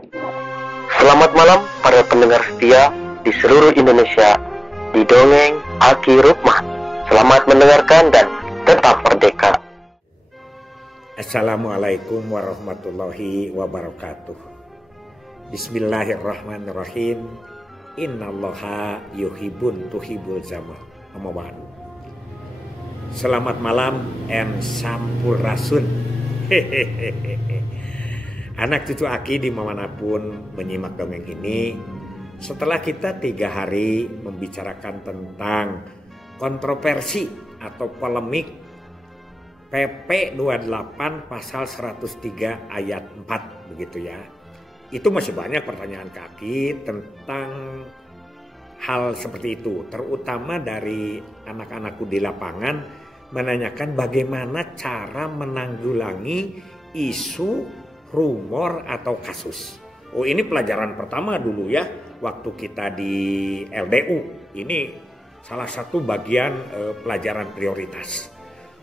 Selamat malam para pendengar setia di seluruh Indonesia di Dongeng Aki Rukmah. Selamat mendengarkan dan tetap merdeka. Assalamualaikum warahmatullahi wabarakatuh. Bismillahirrahmanirrahim. Innallaha yuhibbun tuhibul zaman. Amma ba'du. Selamat malam and sampurasun. Anak cucu Aki dimanapun menyimak dongeng ini, setelah kita 3 hari membicarakan tentang kontroversi atau polemik PP 28 pasal 103 ayat 4 begitu ya. Itu masih banyak pertanyaan Aki tentang hal seperti itu, terutama dari anak-anakku di lapangan menanyakan bagaimana cara menanggulangi isu rumor atau kasus. Oh, ini pelajaran pertama dulu ya waktu kita di LDU. Ini salah satu bagian pelajaran prioritas.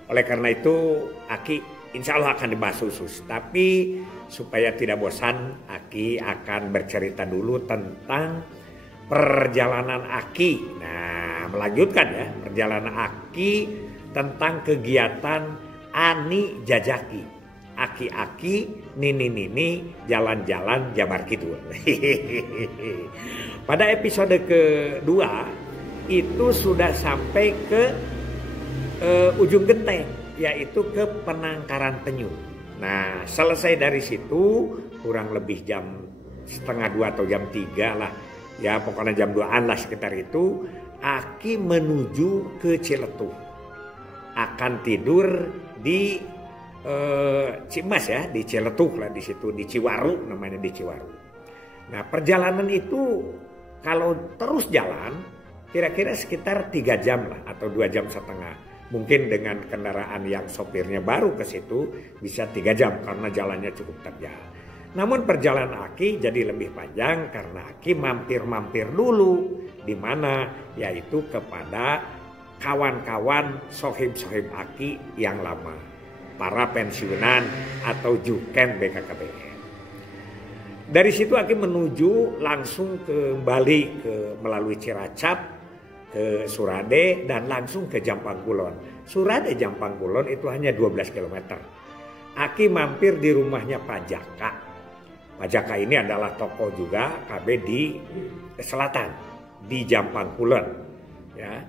Oleh karena itu Aki insya Allah akan dibahas khusus. Tapi supaya tidak bosan, Aki akan bercerita dulu tentang perjalanan Aki. Nah, melanjutkan ya perjalanan Aki tentang kegiatan Ani Jajaki. Aki-aki, nini-nini, jalan-jalan Jabar Kidul. Pada episode kedua itu sudah sampai ke ujung genteng, yaitu ke Penangkaran Penyu. Nah, selesai dari situ kurang lebih jam 1:30 atau jam 3 lah. Ya pokoknya jam 2-an lah sekitar itu. Aki menuju ke Ciletuh. Akan tidur di Cimas ya, di Ciletuh lah di situ, di Ciwaru namanya, di Ciwaru. Nah, perjalanan itu kalau terus jalan kira-kira sekitar 3 jam lah atau 2 jam setengah. Mungkin dengan kendaraan yang sopirnya baru ke situ bisa 3 jam karena jalannya cukup terjal. Namun perjalanan Aki jadi lebih panjang karena Aki mampir-mampir dulu di mana, yaitu kepada kawan-kawan sohib-sohib Aki yang lama, para pensiunan atau Juken BKKBN. Dari situ Aki menuju langsung kembali melalui Ciracap ke Surade dan langsung ke Jampang Kulon. Surade Jampang Kulon itu hanya 12 km. Aki mampir di rumahnya Pak Jaka. Pak Jaka ini adalah tokoh juga KB di selatan, di Jampang Kulon. Ya.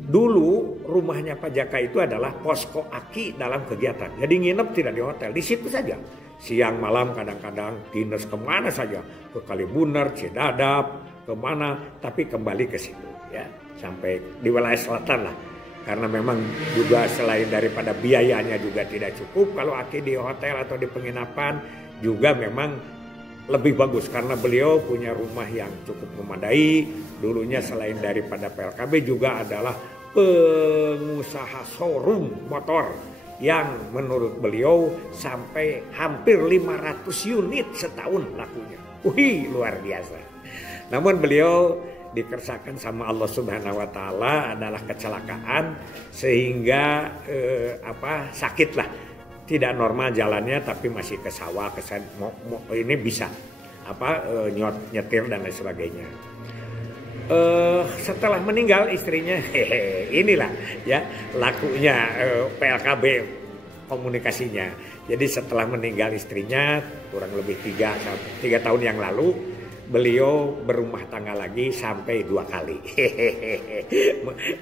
Dulu rumahnya Pak Jaka itu adalah posko Aki dalam kegiatan. Jadi nginep tidak di hotel, di situ saja. Siang malam kadang-kadang dinas kemana saja, ke Kalibunar, Cidadap, kemana, tapi kembali ke situ ya, sampai di wilayah selatan lah. Karena memang juga selain daripada biayanya juga tidak cukup, kalau Aki di hotel atau di penginapan juga memang lebih bagus karena beliau punya rumah yang cukup memadai. Dulunya selain daripada PLKB juga adalah pengusaha showroom motor yang menurut beliau sampai hampir 500 unit setahun lakunya. Wih, luar biasa. Namun beliau dikersakan sama Allah Subhanahu wa taala adalah kecelakaan sehingga sakit lah. Tidak normal jalannya tapi masih ke sawah, ini bisa nyetir dan lain sebagainya. Setelah meninggal istrinya, inilah ya lakunya PLKB komunikasinya. Jadi setelah meninggal istrinya kurang lebih 3 tahun yang lalu, beliau berumah tangga lagi sampai 2 kali.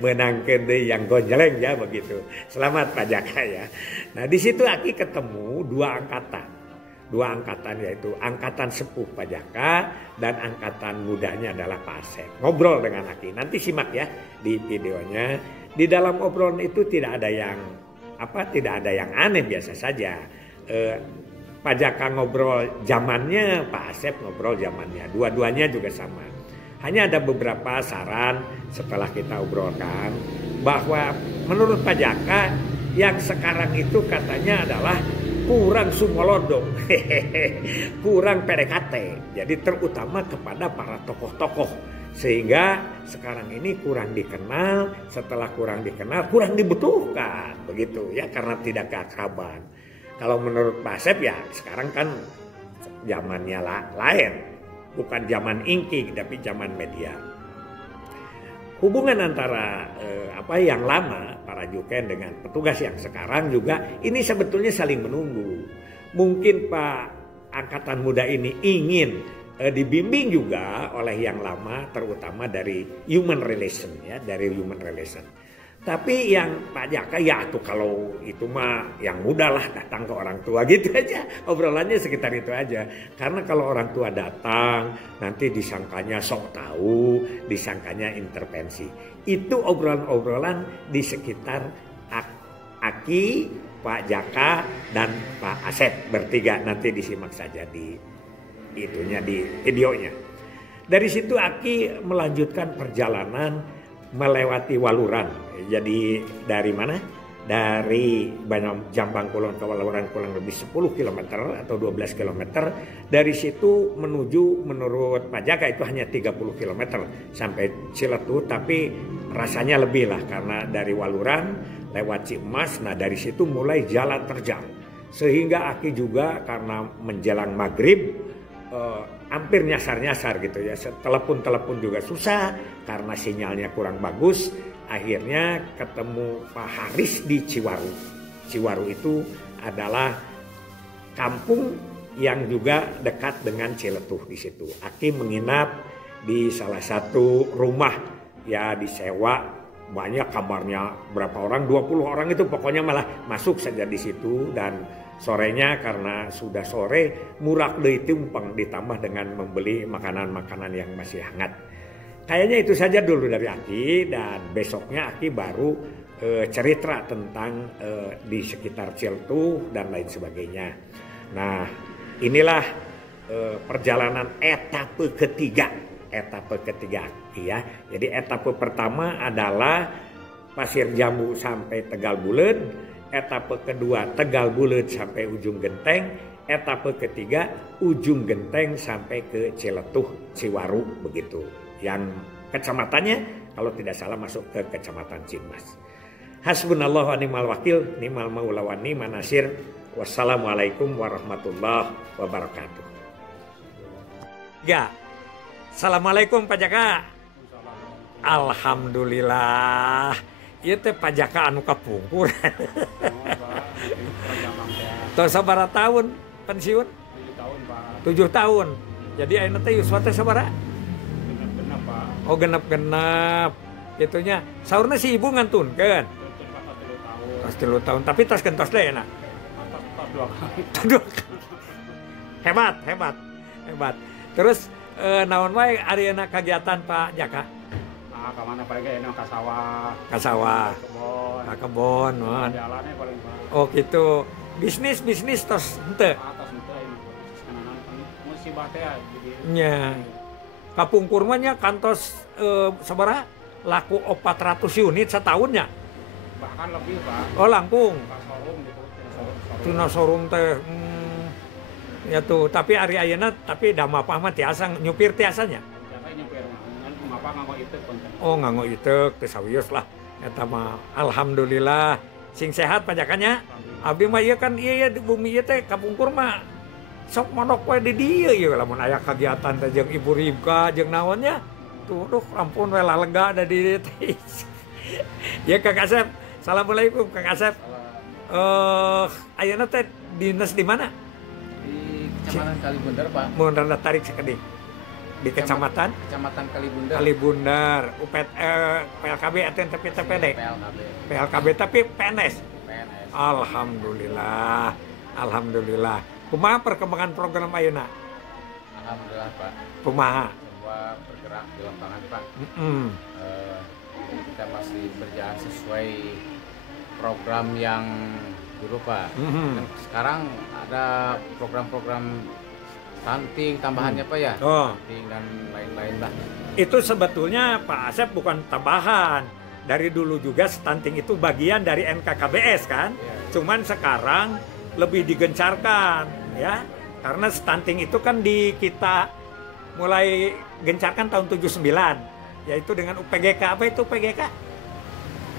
Menangkan yang gonjleng ya begitu. Selamat Pak Jaka ya. Nah di situ Aki ketemu 2 angkatan. 2 angkatan yaitu angkatan sepuh Pak Jaka dan angkatan mudanya adalah Pak Asep. Ngobrol dengan Aki. Nanti simak ya di videonya. Di dalam obrolan itu tidak ada yang aneh, biasa saja. Pak Jaka ngobrol zamannya, Pak Asep ngobrol zamannya. Dua-duanya juga sama. Hanya ada beberapa saran setelah kita obrolkan bahwa menurut Pak Jaka yang sekarang itu katanya adalah kurang sumolodong, kurang PDKT. Jadi terutama kepada para tokoh-tokoh. Sehingga sekarang ini kurang dikenal, setelah kurang dikenal, kurang dibutuhkan. Begitu ya, karena tidak keakraban. Kalau menurut Pak Asep ya sekarang kan zamannya lain, bukan zaman inki tapi zaman media. Hubungan antara yang lama para juken dengan petugas yang sekarang juga ini sebetulnya saling menunggu. Mungkin Pak angkatan muda ini ingin dibimbing juga oleh yang lama, terutama dari human relation ya, dari human relation. Tapi yang Pak Jaka ya tuh kalau itu mah yang muda lah datang ke orang tua gitu aja. Obrolannya sekitar itu aja. Karena kalau orang tua datang nanti disangkanya sok tahu, disangkanya intervensi. Itu obrolan-obrolan di sekitar Aki, Pak Jaka dan Pak Asep bertiga, nanti disimak saja di videonya. Dari situ Aki melanjutkan perjalanan melewati Waluran. Jadi dari mana? Dari Jambang Kulon ke Waluran kurang lebih 10 km atau 12 km. Dari situ menuju menurut Pak Jaka itu hanya 30 km sampai Ciletuh, tapi rasanya lebih lah karena dari Waluran lewat Cimas. Nah dari situ mulai jalan terjal. Sehingga Aki juga karena menjelang maghrib hampir nyasar-nyasar gitu ya. Telepon juga susah karena sinyalnya kurang bagus. Akhirnya ketemu Pak Haris di Ciwaru. Ciwaru itu adalah kampung yang juga dekat dengan Ciletuh di situ. Aki menginap di salah satu rumah ya, disewa, banyak kamarnya berapa orang, 20 orang itu pokoknya malah masuk saja di situ. Dan sorenya karena sudah sore murah deui tumpeng ditambah dengan membeli makanan-makanan yang masih hangat. Kayaknya itu saja dulu dari Aki, dan besoknya Aki baru cerita tentang di sekitar Ciletuh dan lain sebagainya. Nah inilah perjalanan etape ketiga Aki ya. Jadi etape pertama adalah Pasir Jambu sampai Tegal Buleud. Etape kedua Tegal Buleud sampai Ujung Genteng. Etape ketiga Ujung Genteng sampai ke Ciletuh, Ciwaru begitu. Yang kecamatannya kalau tidak salah masuk ke kecamatan Cimas. Hasbunallah wa ni'mal wakil, ni'mal maula wa ni'man nasir. Wassalamualaikum warahmatullahi wabarakatuh. Ya. Assalamualaikum Pak Jaka. Alhamdulillah. Ieu teh Pak Jaka anu kapungkur. Tos sabaraha tahun pensiun? 7 tahun, Pak. 7 tahun. Jadi ayeuna teh yuswa teh sabaraha? Genep-genep, Pak. Oh genep-genep. Itunya saurna si ibu ngantunkeun. Tas 3 tahun, tapi tas gentos deui enak. Tas 2 kali. Hebat. Terus naon wae ayeuna kegiatan Pak Jaka? Nah, ka mana paling enak ka sawah. Ka sawah. Ka kebon. Jalannya paling Pak. Oh gitu. Bisnis tos henteu. Atas henteu ini. Musibah teh jadi. Nya. Kapungkur mah nya kantos sabaraha? Laku 400 unit setahunnya. Bahkan lebih, Pak. Oh langkung. Ka showroom gitu. Tuna showroom teh. Ya tuh, tapi ari ayeuna tapi da mapah mah tiasa nyupir tiasanya. Jaka nyupir mah nganggo itu konten. Oh, nganggo ieu teh sawios lah. Eta mah alhamdulillah sing sehat pajakanya. Abdi mah ieu kan ieu di bumi ieu teh kapungkur mah sok mondok we di dieu ieu lamun aya kagiatan teh jeung Ibu Ribka jeung naonnya. Tuh, duh ampun we lega da di dieu teh. Ya Kang Asep. Assalamualaikum Kang Asep. Ayeuna teh dinas di mana? Kecamatan Kalibundar, Pak. Mun randa tarik sakedik. Di kecamatan Kalibundar. Kalibundar, PLKB atau TPD. PLKB tapi PNS. Alhamdulillah. Kumaha perkembangan program ayeuna? Alhamdulillah, Pak. Kumaha? Semua bergerak di lapangan, Pak. Kita masih berjalan sesuai program yang dulu, Pak. Dan sekarang ada program-program stunting tambahannya, Pak ya. Stunting dan lain-lain lah. Itu sebetulnya Pak Asep bukan tambahan. Dari dulu juga stunting itu bagian dari NKKBS kan. Cuman sekarang lebih digencarkan ya. Karena stunting itu kan kita mulai gencarkan tahun 79. Yaitu dengan UPGK. Apa itu UPGK?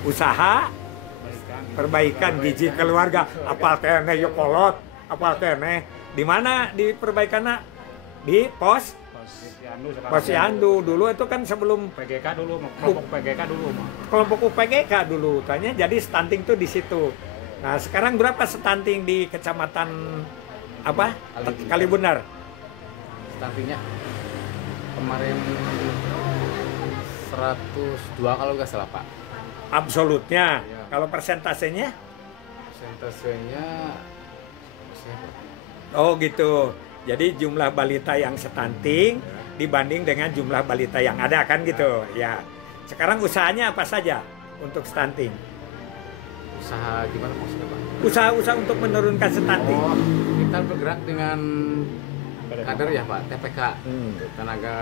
Usaha perbaikan gizi keluarga. Apal keneh yuk kolot, apal keneh Di mana di perbaikannya? Di pos Posyandu dulu itu kan sebelum PGK dulu, kelompok PGK dulu mah. kelompok UPGK dulu, tanya jadi stunting tuh di situ. Nah sekarang berapa stunting di kecamatan apa? Kalibenar? Stuntingnya kemarin 102 kalau nggak salah Pak. Absolutnya. Iya. Kalau persentasenya? Persentasenya Oh gitu. Jadi jumlah balita yang stunting dibanding dengan jumlah balita yang ada kan gitu. Ya. Sekarang usahanya apa saja untuk stunting? usaha gimana maksudnya Pak? Usaha-usaha untuk menurunkan stunting. Oh, kita bergerak dengan kader ya Pak, TPK, tenaga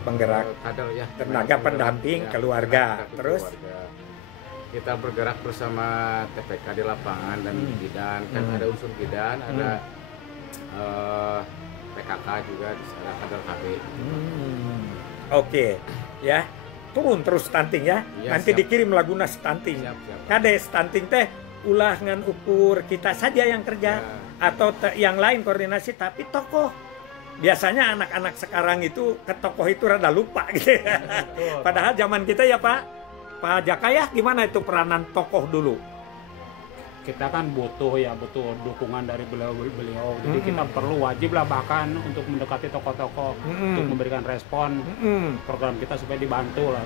Penggerak kader ya, tenaga pendamping ya, keluarga. tenaga Terus keluarga. Kita bergerak bersama TPK di lapangan dan bidan, kan ada unsur bidan, ada PKK juga, ada kader KB. Oke, ya turun terus stunting ya. Iya, Nanti siap. dikirim laguna stunting. Siap. Kade stunting teh ulah ngan ukur kita saja yang kerja Ya. atau yang lain koordinasi tapi tokoh. Biasanya anak-anak sekarang itu ke tokoh itu rada lupa gitu. Padahal zaman kita ya Pak Jaka ya gimana itu peranan tokoh dulu? Kita kan butuh dukungan dari beliau. Jadi kita perlu wajib lah bahkan untuk mendekati tokoh-tokoh untuk memberikan respon program kita supaya dibantu lah.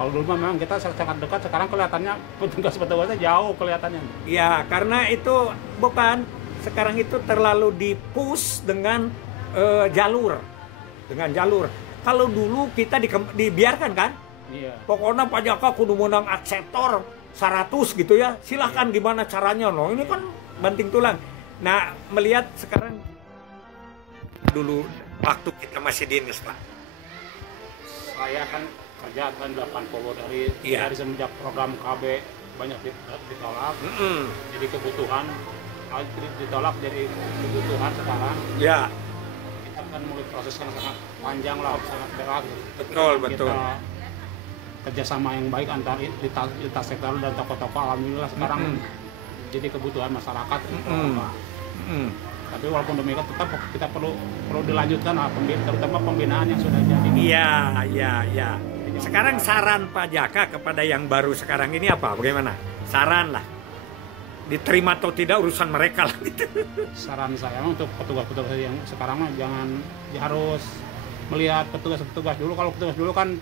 Kalau dulu memang kita sangat dekat, sekarang kelihatannya petugas-petugasnya jauh kelihatannya. Ya karena itu bukan sekarang itu terlalu dipush dengan jalur. Kalau dulu kita dibiarkan kan? Iya. Pokoknya Pak Jaka kudu menang akseptor 100 gitu ya. Silahkan gimana caranya loh. Ini kan banting tulang. Nah, melihat sekarang dulu waktu kita masih dinas, Pak. Saya kan kerja kan 80 dari semenjak program KB banyak ditolak. Jadi kebutuhan ditolak jadi kebutuhan sekarang. Ya. Kita kan mulai proses yang sangat panjang lah, sangat berat. Betul. Kita kerjasama yang baik antara lintas sektor dan tokoh-tokoh, alhamdulillah sekarang jadi kebutuhan masyarakat. Tapi walaupun demikian tetap kita perlu dilanjutkan terutama pembinaan yang sudah jadi. Iya. Sekarang saran Pak Jaka kepada yang baru sekarang ini apa? Bagaimana? Saran lah. Diterima atau tidak urusan mereka lah gitu. Saran saya untuk petugas-petugas yang sekarang jangan harus melihat petugas-petugas dulu. Kalau petugas dulu kan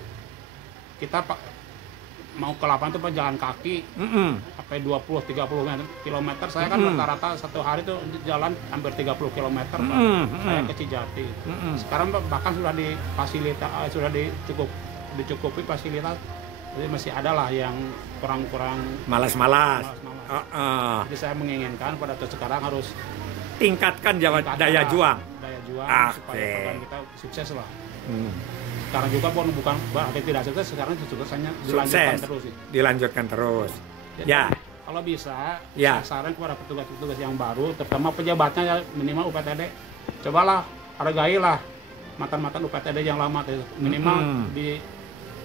kita mau ke lapangan itu Pak jalan kaki sampai 20-30 kilometer. Saya kan rata-rata satu hari itu jalan hampir 30 kilometer Pak. Saya ke Cijati. Sekarang bahkan sudah dicukupi fasilitas. Jadi masih ada lah yang kurang malas-malas. Jadi saya menginginkan pada saat sekarang harus tingkatkan daya juang supaya program kita sukses lah. Sekarang juga bukan berarti tidak sukses, sekarang hanya dilanjutkan terus. Jadi, ya. Kalau bisa, saya saran kepada petugas-petugas yang baru, terutama pejabatnya ya minimal UPTD, cobalah hargailah mantan-mantan UPTD yang lama, minimal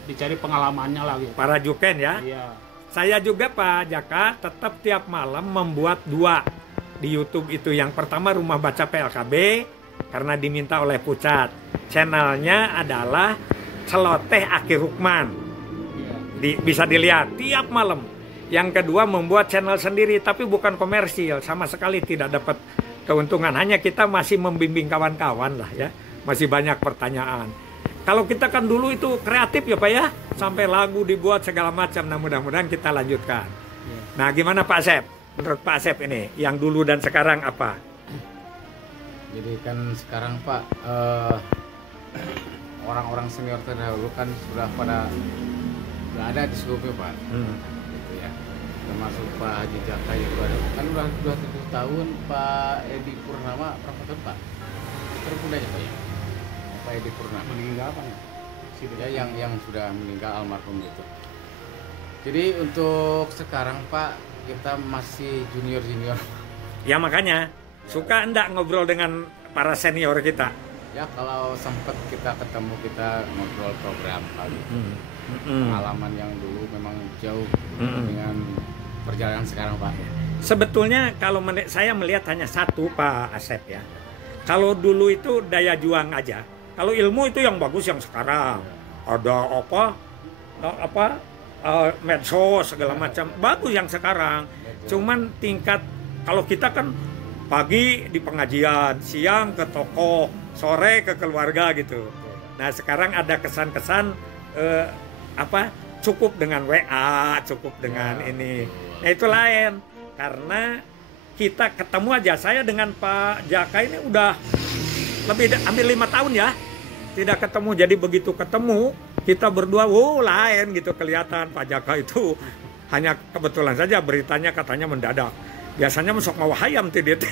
dicari pengalamannya lagi. Para juken ya. Iya. Saya juga Pak Jaka tetap tiap malam membuat 2 di YouTube itu. Yang pertama Rumah Baca PLKB karena diminta oleh Pucat. Channelnya adalah Celoteh Aki Rukman. Bisa dilihat tiap malam. Yang kedua membuat channel sendiri tapi bukan komersil, sama sekali tidak dapat keuntungan. Hanya kita masih membimbing kawan-kawan lah ya. Masih banyak pertanyaan. Kalau kita kan dulu itu kreatif ya Pak ya, sampai lagu dibuat segala macam. Nah mudah-mudahan kita lanjutkan. Nah gimana Pak Asep? Menurut Pak Asep ini, yang dulu dan sekarang apa? Jadi kan sekarang Pak, orang-orang senior terdahulu kan sudah pada nggak ada di Sukabumi Pak. Gitu ya. Termasuk Pak Haji Jaka yang kan udah 27 tahun, Pak Edi Purnama berapa tahun Pak? Terpundanya Pak ya? Pak Edi Purnama meninggal apa ya? Yang sudah meninggal almarhum itu. Jadi untuk sekarang Pak kita masih junior. Ya makanya suka enggak ngobrol dengan para senior kita? Ya kalau sempat kita ketemu kita ngobrol program kali. Pengalaman yang dulu memang jauh dengan perjalanan sekarang Pak. Sebetulnya kalau saya melihat hanya satu Pak Asep ya. Kalau dulu itu daya juang aja. Kalau ilmu itu yang bagus yang sekarang. Ada medsos segala macam. Bagus yang sekarang. Cuman tingkat kalau kita kan pagi di pengajian, siang ke toko, sore ke keluarga gitu. Nah, sekarang ada kesan-kesan cukup dengan WA, cukup dengan ini. Nah, itu lain. Karena kita ketemu aja, saya dengan Pak Jaka ini udah hampir 5 tahun ya tidak ketemu. Jadi begitu ketemu kita berdua, lain gitu kelihatan. Pak Jaka itu hanya kebetulan saja beritanya katanya mendadak. Biasanya masuk mau hayam tidit.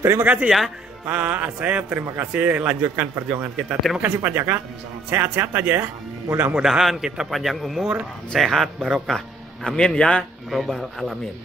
Terima kasih ya Pak Asep, terima kasih, lanjutkan perjuangan kita. Terima kasih Pak Jaka, sehat-sehat aja ya. Mudah-mudahan kita panjang umur, sehat, barokah. Amin ya robbal alamin.